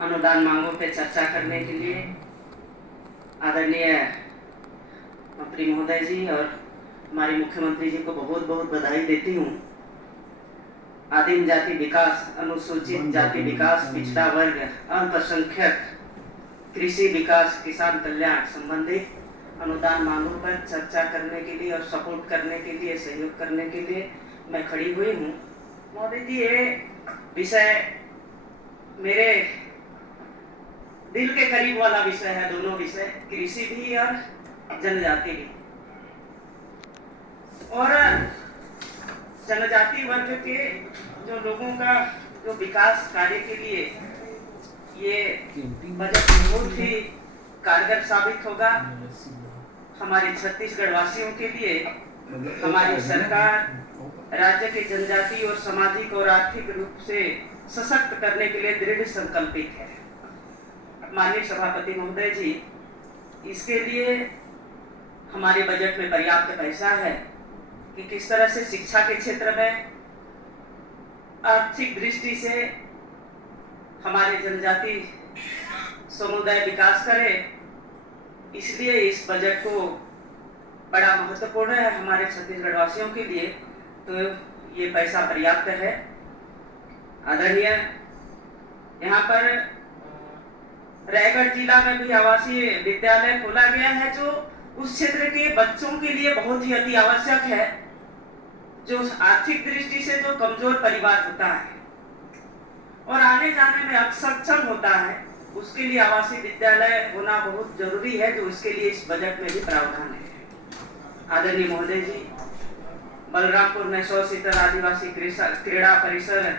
अनुदान मांगों पर चर्चा करने के लिए आदरणीय मंत्री महोदय जी और हमारे मुख्यमंत्री जी को बहुत बहुत बधाई देती हूँ। आदिम जाति विकास, अनुसूचित जाति विकास, पिछड़ा वर्ग, अल्पसंख्यक, कृषि विकास, किसान कल्याण संबंधी अनुदान मांगों पर चर्चा करने के लिए और सपोर्ट करने के लिए, सहयोग करने के लिए मैं खड़ी हुई हूँ। मोदी जी, ये विषय मेरे दिल के करीब वाला विषय है। दोनों विषय, कृषि भी और जनजाति भी। और जनजाति वर्ग के जो लोगों का जो विकास कार्य के लिए ये बजट बहुत ही कारगर साबित होगा। हमारे छत्तीसगढ़ वासियों के लिए हमारी सरकार राज्य के जनजाति और सामाजिक और आर्थिक रूप से सशक्त करने के लिए दृढ़ संकल्पित है। माननीय सभापति महोदय जी, इसके लिए हमारे बजट में पर्याप्त पैसा है कि किस तरह से शिक्षा के क्षेत्र में आर्थिक दृष्टि से हमारे जनजाति समुदाय विकास करे। इसलिए इस बजट को बड़ा महत्वपूर्ण है हमारे छत्तीसगढ़ वासियों के लिए, तो ये पैसा पर्याप्त है। आदरणीय, यहाँ पर रायगढ़ जिला में भी आवासीय विद्यालय खोला गया है, जो उस क्षेत्र के बच्चों के लिए बहुत ही अति आवश्यक है, जो आर्थिक दृष्टि से जो कमजोर परिवार होता है और आने जाने में अक्षम होता है, उसके लिए आवासीय विद्यालय होना बहुत जरूरी है, जो इसके लिए इस बजट में भी प्रावधान है। आदरणीय महोदय जी, बलरामपुर में 100 सीटर आदिवासी क्रीड़ा परिसर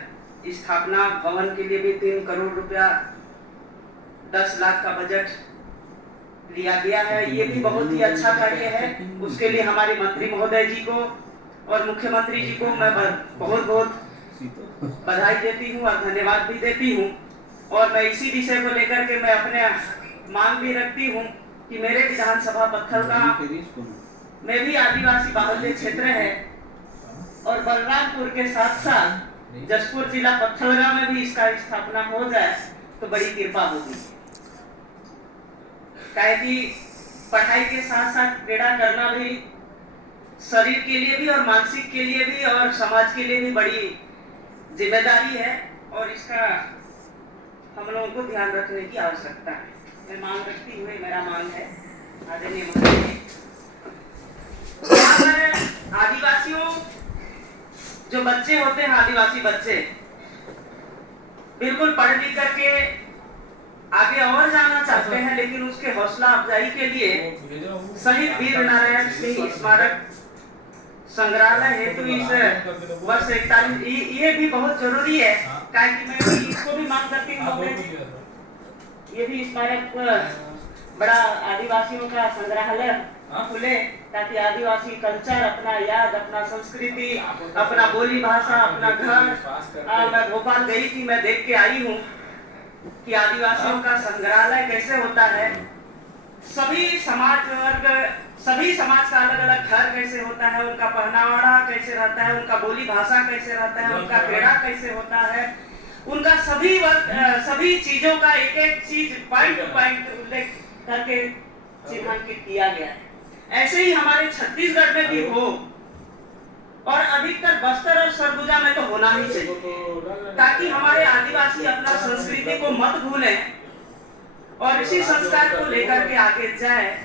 स्थापना भवन के लिए भी 3 करोड़ रुपया 10 लाख का बजट लिया गया है। ये भी बहुत ही अच्छा कार्य है। उसके लिए हमारे मंत्री महोदय जी को और मुख्यमंत्री जी को मैं बहुत बहुत बधाई देती हूँ और धन्यवाद भी देती हूँ। और मैं इसी विषय को लेकर के मैं अपने मांग भी रखती हूँ कि मेरे विधानसभा पत्थलगांव में भी आदिवासी बाहुल्य क्षेत्र है और बलरामपुर के साथ साथ जशपुर जिला पत्थलगांव में भी इसका स्थापना हो जाए तो बड़ी कृपा होगी। काहे कि पढ़ाई के साथ साथ क्रीड़ा करना भी शरीर के लिए भी और मानसिक के लिए भी और समाज के लिए भी बड़ी जिम्मेदारी है और इसका हम लोगों को ध्यान रखने की आवश्यकता है। मैं मांग रखती हुए मेरा मांग है आदरणीय महोदय, आदिवासियों जो बच्चे होते हैं, आदिवासी बच्चे बिल्कुल पढ़ लिख करके आगे और जाना चाहते हैं, लेकिन उसके हौसला अफजाई के लिए शहीद वीर नारायण सिंह स्मारक संग्रहालय हेतु इस वर्ष 41 ये भी बहुत जरूरी है। कारण कि मैं इसको भी मांग करती हूँ, ये भी स्मारक बड़ा आदिवासियों का संग्रहालय खुले ताकि आदिवासी कल्चर, अपना याद, अपना संस्कृति, अपना बोली भाषा, अपना घर। मैं भोपाल गई थी, मैं देख के आई हूँ कि आदिवासियों का संग्रहालय कैसे होता है। सभी समाज वर्ग, सभी समाज का अलग अलग घर कैसे होता है, उनका पहनावा कैसे रहता है, उनका बोली भाषा कैसे रहता है, उनका क्रीड़ा कैसे होता है, उनका सभी चीजों का एक एक चीज पॉइंट टू पॉइंट उल्लेख करके चिन्हांकित किया गया है। ऐसे ही हमारे छत्तीसगढ़ में भी हो और अधिकतर बस्तर और सरगुजा में तो होना ही चाहिए, ताकि हमारे आदिवासी अपना संस्कृति को मत भूलें और इसी संस्कार को लेकर के आगे जाए।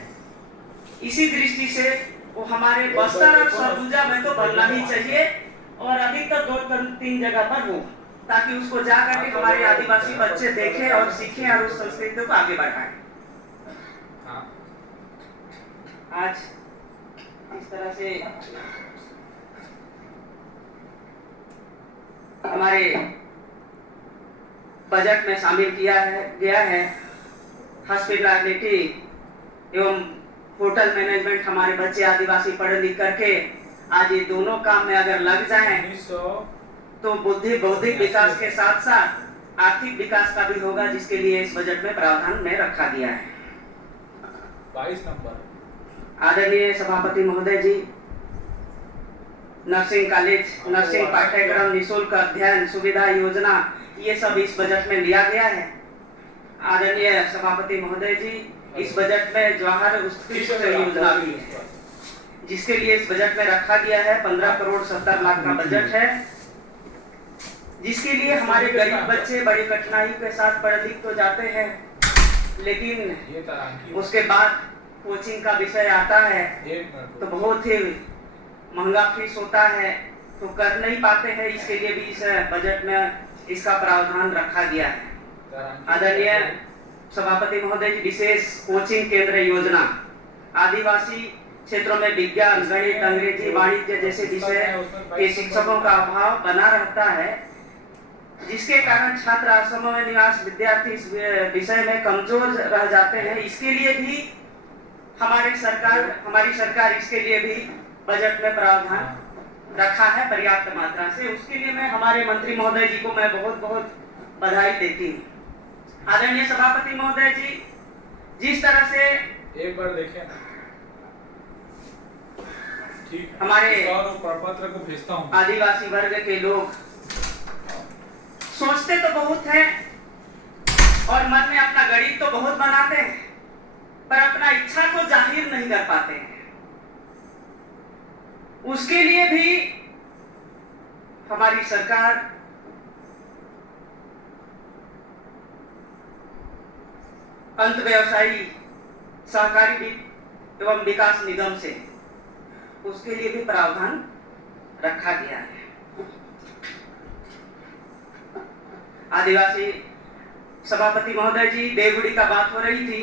इसी दृष्टि से वो हमारे बस्तर और सरगुजा में तो बनना ही चाहिए और अधिकतर 2-3 जगह पर हो, ताकि उसको जाकर के हमारे आदिवासी बच्चे देखें और सीखें और उस संस्कृति को आगे बढ़ाएं। आज इस तरह से हमारे बजट में शामिल गया है हॉस्पिटैलिटी एवं होटल मैनेजमेंट। हमारे बच्चे आदिवासी पढ़ लिख करके आज ये दोनों काम में अगर लग जाएं तो बौद्धिक विकास के साथ साथ आर्थिक विकास का भी होगा, जिसके लिए इस बजट में प्रावधान में रखा गया है। 22 नंबर आदरणीय सभापति महोदय जी, नर्सिंग कॉलेज, नर्सिंग पाठ्यक्रम, निःशुल्क अध्ययन सुविधा योजना, ये सब इस बजट में लिया गया है। आदरणीय सभापति महोदय जी, इस बजट में जवाहर उत्कृष्ट योजना भी है, जिसके लिए इस बजट में रखा गया है 15 करोड़ 70 लाख का बजट है, जिसके लिए हमारे गरीब बच्चे बड़ी कठिनाई के साथ पढ़ लिख तो जाते हैं, लेकिन उसके बाद कोचिंग का विषय आता है तो बहुत ही महंगा फीस होता है, तो कर नहीं पाते हैं। इसके लिए भी इस बजट में इसका प्रावधान रखा गया है। आदरणीय सभापति महोदय जी, विशेष कोचिंग केंद्र योजना आदिवासी क्षेत्रों में विज्ञान, गणित, अंग्रेजी, वाणिज्य जैसे विषय के शिक्षकों का अभाव बना रहता है, जिसके कारण छात्र आश्रमों में निवास विद्यार्थी इस विषय में कमजोर रह जाते हैं। इसके लिए भी हमारी सरकार इसके लिए भी बजट में प्रावधान रखा है पर्याप्त मात्रा से। उसके लिए मैं हमारे मंत्री महोदय जी को मैं बहुत बहुत बधाई देती हूँ। आदरणीय सभापति महोदय जी, जिस तरह से एक बार देखें, ठीक हमारे प्रपत्र को भेजता हूँ। आदिवासी वर्ग के लोग सोचते तो बहुत है और मन में अपना गणित तो बहुत बनाते हैं, पर अपना इच्छा को जाहिर नहीं कर पाते हैं। उसके लिए भी हमारी सरकार अंत व्यवसायी सहकारी वित्त एवं विकास निगम से उसके लिए भी प्रावधान रखा गया है। आदिवासी सभापति महोदय जी, देवगुड़ी का बात हो रही थी,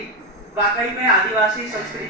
वाकई में आदिवासी संस्कृति